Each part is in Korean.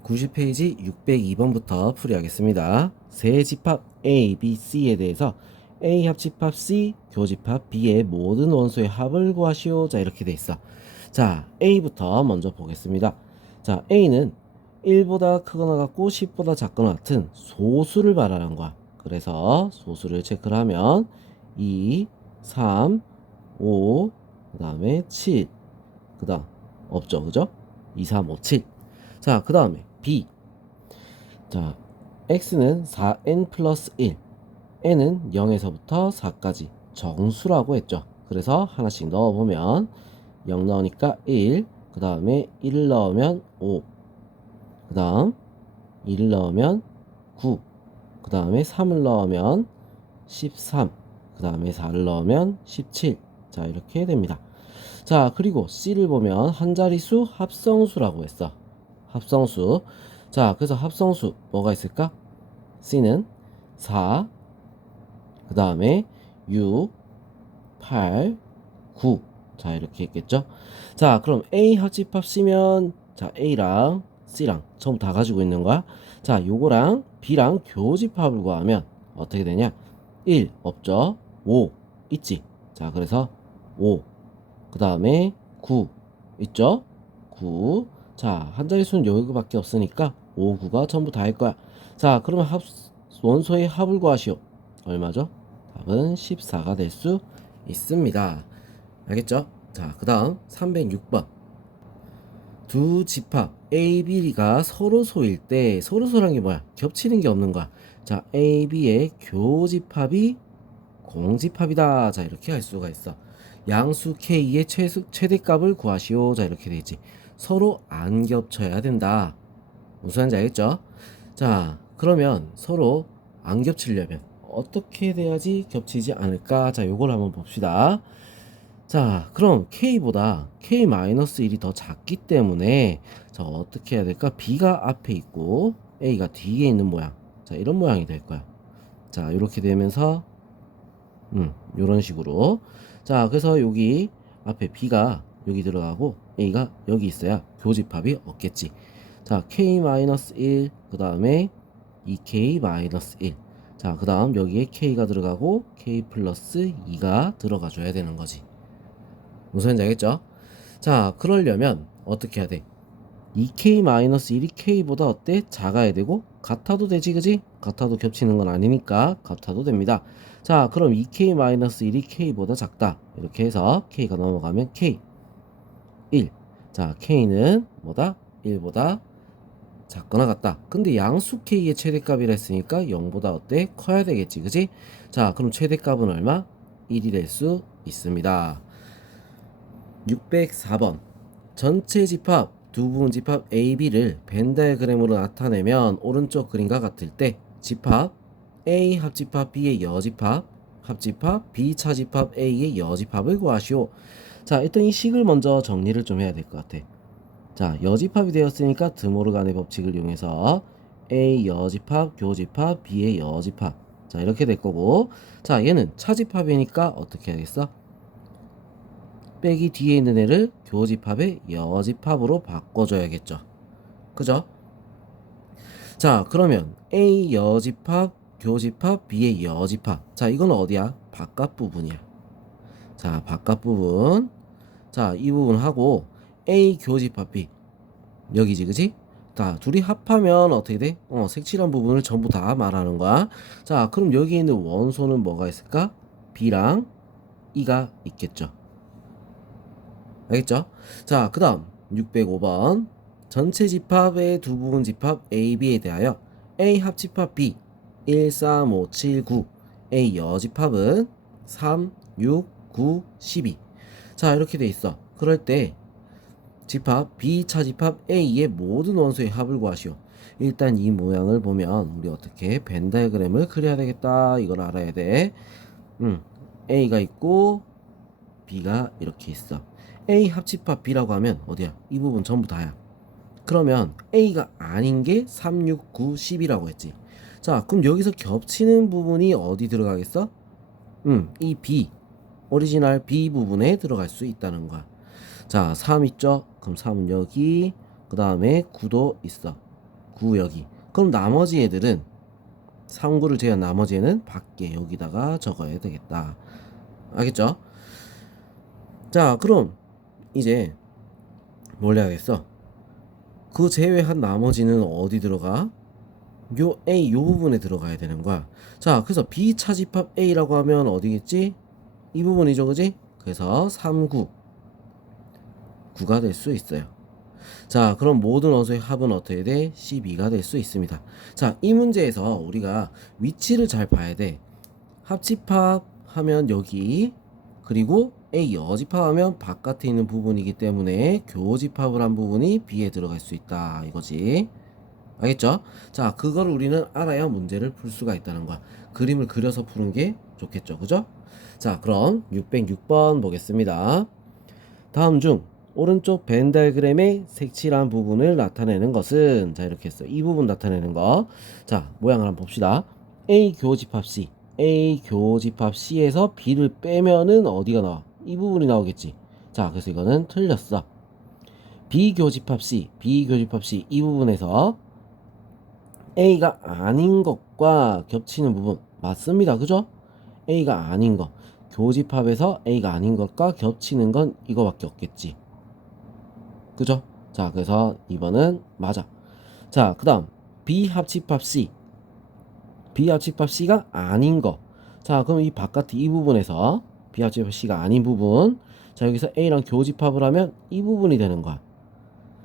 90페이지 602번부터 풀이하겠습니다. 세 집합 A, B, C에 대해서 A 합집합 C, 교집합 B의 모든 원소의 합을 구하시오. 자, 이렇게 돼 있어. 자, A부터 먼저 보겠습니다. 자, A는 1보다 크거나 같고 10보다 작거나 같은 소수를 말하는 거야. 그래서 소수를 체크를 하면 2, 3, 5, 그 다음에 7, 그 다음 없죠, 그죠? 2, 3, 5, 7. 자, 그 다음에 B. 자, x는 4n 플러스 1, n은 0에서부터 4까지 정수라고 했죠. 그래서 하나씩 넣어보면 0 넣으니까 1, 그 다음에 1을 넣으면 5, 그 다음 1을 넣으면 9, 그 다음에 3을 넣으면 13, 그 다음에 4를 넣으면 17. 자, 이렇게 됩니다. 자, 그리고 C를 보면 한 자릿수 합성수라고 했어. 합성수. 자, 그래서 합성수 뭐가 있을까? C는 4, 그 다음에 6, 8, 9. 자, 이렇게 있겠죠? 자, 그럼 A 합집합 C면, 자, A랑 C랑 전부 다 가지고 있는 거야. 자, 요거랑 B랑 교집합을 구하면 어떻게 되냐? 1 없죠? 5 있지? 자, 그래서 5, 그 다음에 9 있죠? 9. 자, 한 자릿수는 여기밖에 없으니까 5, 9가 전부 다일 거야. 자, 그러면 원소의 합을 구하시오. 얼마죠? 답은 14가 될 수 있습니다. 알겠죠? 자, 그 다음 306번. 두 집합 A, B가 서로 소일 때 서로 소란 게 뭐야? 겹치는 게 없는 거야. 자, A, B의 교집합이 공집합이다. 자, 이렇게 할 수가 있어. 양수 K의 최대값을 구하시오. 자, 이렇게 되지. 서로 안 겹쳐야 된다. 무슨 말인지 알겠죠? 자, 그러면 서로 안 겹치려면 어떻게 돼야지 겹치지 않을까? 자, 요걸 한번 봅시다. 자, 그럼 K보다 K-1이 더 작기 때문에 자, 어떻게 해야 될까? B가 앞에 있고 A가 뒤에 있는 모양. 자, 이런 모양이 될 거야. 자, 이렇게 되면서 요런 식으로. 자, 그래서 여기 앞에 B가 여기 들어가고 A가 여기 있어야 교집합이 없겠지. 자, K-1, 그 다음에 2K-1. 자, 그 다음 여기에 K가 들어가고 K 플러스 2가 들어가 줘야 되는 거지. 무슨 말인지 알겠죠? 자, 그러려면 어떻게 해야 돼? 2K-1이 K보다 어때? 작아야 되고 같아도 되지, 그지? 같아도 겹치는 건 아니니까 같아도 됩니다. 자, 그럼 2K-1이 K보다 작다. 이렇게 해서 K가 넘어가면 K 1. 자, K는 뭐다? 1보다 작거나 같다. 근데 양수 K의 최대값이라 했으니까 0보다 어때? 커야 되겠지, 그지? 자, 그럼 최대값은 얼마? 1이 될 수 있습니다. 604번. 전체 집합 두 부분 집합 A, B를 벤 다이어그램으로 나타내면 오른쪽 그림과 같을 때 집합 A 합집합 B의 여집합, 합집합 B 차집합 A의 여집합을 구하시오. 자, 일단 이 식을 먼저 정리를 좀 해야 될 것 같아. 자, 여집합이 되었으니까 드모르간의 법칙을 이용해서 A 여집합, 교집합, B의 여집합. 자, 이렇게 될 거고. 자, 얘는 차집합이니까 어떻게 하겠어? 빼기 뒤에 있는 애를 교집합의 여집합으로 바꿔줘야겠죠. 그죠? 자, 그러면 A 여집합, 교집합, B의 여집합. 자, 이건 어디야? 바깥 부분이야. 자, 바깥 부분. 자, 이 부분 하고 A 교집합 B. 여기지, 그지? 자, 둘이 합하면 어떻게 돼? 색칠한 부분을 전부 다 말하는 거야. 자, 그럼 여기 있는 원소는 뭐가 있을까? B랑 E가 있겠죠. 알겠죠? 자, 그 다음 605번. 전체 집합의 두 부분 집합 A, B에 대하여 A 합집합 B 1, 3, 5, 7, 9 A 여집합은 3, 6, 9, 12. 자, 이렇게 돼 있어. 그럴 때 집합 B 차집합 A의 모든 원소의 합을 구하시오. 일단 이 모양을 보면 우리 어떻게 벤 다이어그램을 그려야 되겠다. 이걸 알아야 돼. A가 있고 B가 이렇게 있어. A 합집합 B라고 하면 어디야? 이 부분 전부 다야. 그러면 A가 아닌 게 3, 6, 9, 10이라고 했지. 자, 그럼 여기서 겹치는 부분이 어디 들어가겠어? 이 B, 오리지널 B 부분에 들어갈 수 있다는 거야. 자, 3 있죠? 그럼 3은 여기, 그 다음에 9도 있어. 9 여기. 그럼 나머지 애들은 3, 9를 제외한 나머지 애는 밖에 여기다가 적어야 되겠다. 알겠죠? 자, 그럼 이제 뭘 해야겠어? 그 제외한 나머지는 어디 들어가? 요 A 요 부분에 들어가야 되는 거야. 자, 그래서 B 차집합 A라고 하면 어디겠지? 이 부분이죠, 그지? 그래서 3, 9, 9가 될 수 있어요. 자, 그럼 모든 원소의 합은 어떻게 돼? 12가 될 수 있습니다. 자, 이 문제에서 우리가 위치를 잘 봐야 돼. 합집합 하면 여기, 그리고 A 여집합 하면 바깥에 있는 부분이기 때문에 교집합을 한 부분이 B에 들어갈 수 있다 이거지. 알겠죠? 자, 그걸 우리는 알아야 문제를 풀 수가 있다는 거야. 그림을 그려서 푸는 게 좋겠죠, 그죠? 자, 그럼 606번 보겠습니다. 다음 중 오른쪽 벤 다이그램의 색칠한 부분을 나타내는 것은, 자, 이렇게 했어. 이 부분 나타내는 거. 자, 모양을 한번 봅시다. A 교집합 C, A 교집합 C에서 B를 빼면은 어디가 나와? 이 부분이 나오겠지. 자, 그래서 이거는 틀렸어. B 교집합 C, B 교집합 C 이 부분에서 A가 아닌 것과 겹치는 부분 맞습니다. 그죠? A가 아닌 거, 교집합에서 A가 아닌 것과 겹치는 건 이거밖에 없겠지. 그죠? 자, 그래서 2번은 맞아. 자, 그 다음 B 합집합 C, B 합집합 C가 아닌 거. 자, 그럼 이 바깥 이 부분에서 B 합집합 C가 아닌 부분, 자, 여기서 A랑 교집합을 하면 이 부분이 되는 거야.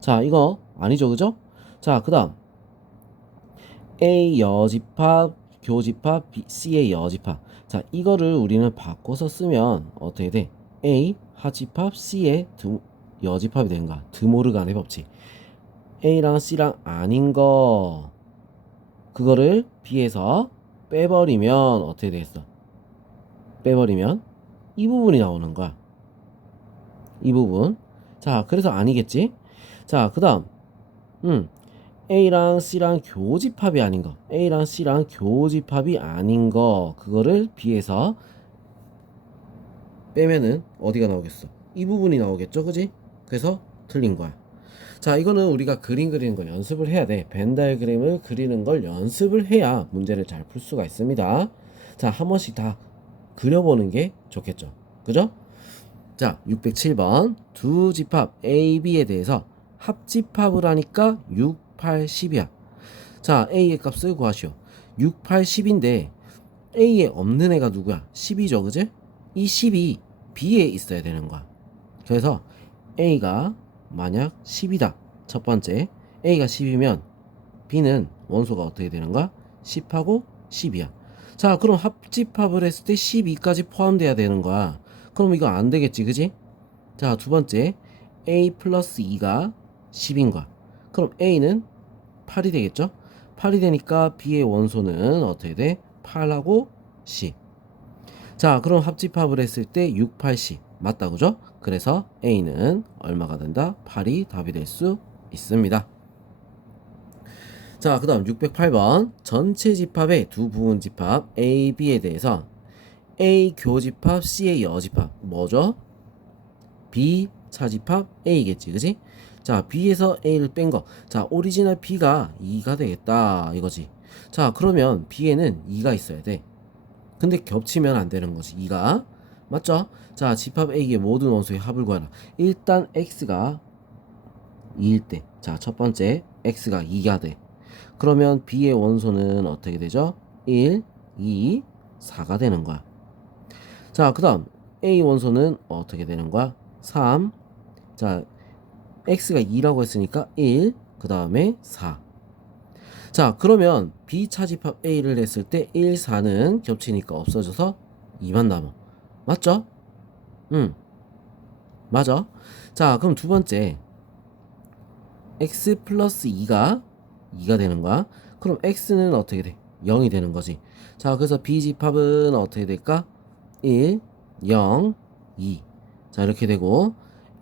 자, 이거 아니죠, 그죠? 자, 그 다음 A 여집합 교집합 B, C의 여집합. 자, 이거를 우리는 바꿔서 쓰면 어떻게 돼? A 하집합 C의 여집합이 되는 거야. 드모르간의 법칙. A랑 C랑 아닌 거, 그거를 B에서 빼버리면 어떻게 되겠어? 빼버리면 이 부분이 나오는 거야. 이 부분. 자, 그래서 아니겠지? 자, 그 다음 A랑 C랑 교집합이 아닌 거, A랑 C랑 교집합이 아닌 거, 그거를 B에서 빼면은 어디가 나오겠어? 이 부분이 나오겠죠, 그지? 그래서 틀린 거야. 자, 이거는 우리가 그림 그리는 걸 연습을 해야 돼. 벤 다이그램을 그리는 걸 연습을 해야 문제를 잘 풀 수가 있습니다. 자, 한 번씩 다 그려보는 게 좋겠죠, 그죠? 자, 607번 두 집합 A, B에 대해서 합집합을 하니까 6, 8, 10이야. 자, A의 값을 구하시오. 6, 8, 10인데 A에 없는 애가 누구야? 10이죠, 그지? 이 10이 B에 있어야 되는 거야. 그래서 A가 만약 10이다. 첫 번째, A가 10이면 B는 원소가 어떻게 되는 거야? 10하고 10이야. 자, 그럼 합집합을 했을 때 12까지 포함돼야 되는 거야. 그럼 이거 안 되겠지, 그지? 자, 두 번째, A 플러스 2가 10인 거야. 그럼 A는 8이 되겠죠? 8이 되니까 B의 원소는 어떻게 돼? 8하고 10. 자, 그럼 합집합을 했을 때 6, 8, 10 맞다, 그죠? 그래서 A는 얼마가 된다? 8이 답이 될 수 있습니다. 자, 그 다음 608번 전체 집합의 두 부분 집합 A, B에 대해서 A 교집합 C의 여집합 뭐죠? B 차집합 A겠지, 그지? 자, B에서 A를 뺀 거, 자, 오리지널 B가 2가 되겠다 이거지. 자, 그러면 B에는 2가 있어야 돼. 근데 겹치면 안 되는 거지, 2가. 맞죠? 자, 집합 A의 모든 원소의 합을 구하라. 일단 X가 2일 때, 자, 첫 번째 X가 2가 돼. 그러면 B의 원소는 어떻게 되죠? 1, 2, 4가 되는 거야. 자, 그 다음 A 원소는 어떻게 되는 거야? 3. 자, X가 2라고 했으니까 1, 그 다음에 4. 자, 그러면 B 차집합 A를 했을 때 1, 4는 겹치니까 없어져서 2만 남아. 맞죠? 맞아. 자, 그럼 두 번째 X 플러스 2가 되는 거야. 그럼 X는 어떻게 돼? 0이 되는 거지. 자, 그래서 B 집합은 어떻게 될까? 1, 0, 2. 자, 이렇게 되고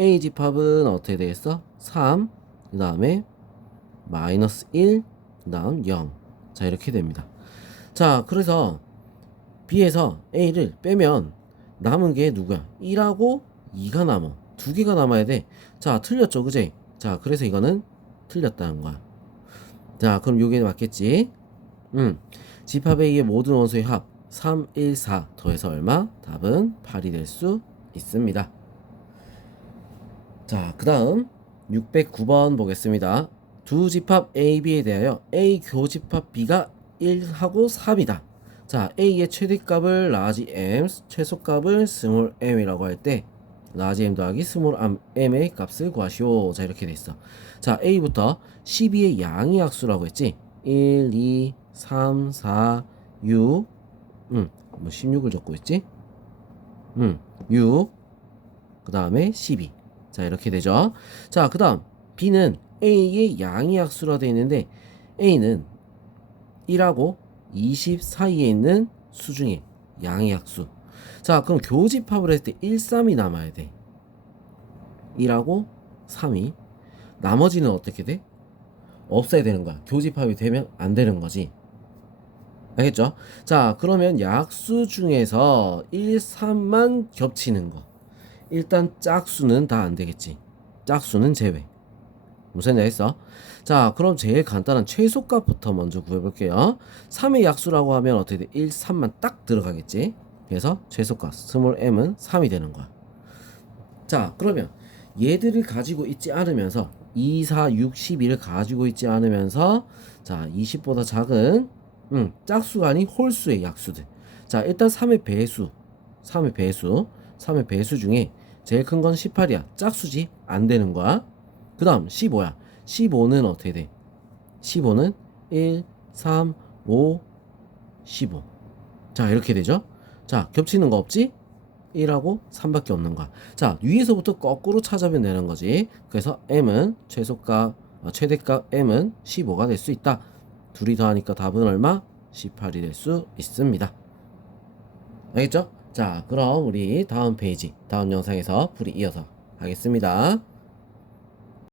A 집합은 어떻게 되겠어? 3, 그 다음에 마이너스 1, 그 다음 0. 자, 이렇게 됩니다. 자, 그래서 B에서 A를 빼면 남은 게 누구야? 1하고 2가 남아. 두 개가 남아야 돼. 자, 틀렸죠, 그제? 자, 그래서 이거는 틀렸다는 거야. 자, 그럼 요게 맞겠지? 집합 A의 모든 원소의 합 3, 1, 4 더해서 얼마? 답은 8이 될 수 있습니다. 자, 그 다음 609번 보겠습니다. 두 집합 A, B에 대하여 A 교집합 B가 1하고 3이다. 자, A의 최대값을 라지 M, 최소값을 스몰 m이라고 할 때 라지 M 더하기 스몰 m의 값을 구하시오. 자, 이렇게 돼 있어. 자, A부터 12의 양의 약수라고 했지. 1, 2, 3, 4, 6 뭐 16을 적고 있지? 6 그 다음에 12. 자, 이렇게 되죠. 자, 그 다음 B는 A의 양의 약수로 되어 있는데 A는 1하고 20 사이에 있는 수 중에 양의 약수. 자, 그럼 교집합을 했을 때 1, 3이 남아야 돼. 1하고 3이. 나머지는 어떻게 돼? 없어야 되는 거야. 교집합이 되면 안 되는 거지. 알겠죠? 자, 그러면 약수 중에서 1, 3만 겹치는 거. 일단 짝수는 다 안 되겠지. 짝수는 제외. 무슨 얘기 했어? 자, 그럼 제일 간단한 최소값부터 먼저 구해볼게요. 3의 약수라고 하면 어떻게 돼? 1, 3만 딱 들어가겠지. 그래서 최소값 스몰 m은 3이 되는 거야. 자, 그러면 얘들을 가지고 있지 않으면서 2, 4, 6, 12를 가지고 있지 않으면서 자, 20보다 작은 짝수가 아닌 홀수의 약수들. 자, 일단 3의 배수 3의 배수 3의 배수 중에 제일 큰 건 18이야. 짝수지 안 되는 거야. 그 다음 15야. 15는 어떻게 돼? 15는 1, 3, 5, 15. 자, 이렇게 되죠. 자, 겹치는 거 없지? 1하고 3밖에 없는 거야. 자, 위에서부터 거꾸로 찾아면 되는 거지. 그래서 m은 최대값 m은 15가 될 수 있다. 둘이 더하니까 답은 얼마? 18이 될 수 있습니다. 알겠죠? 자, 그럼 우리 다음 페이지, 다음 영상에서 풀이 이어서 하겠습니다.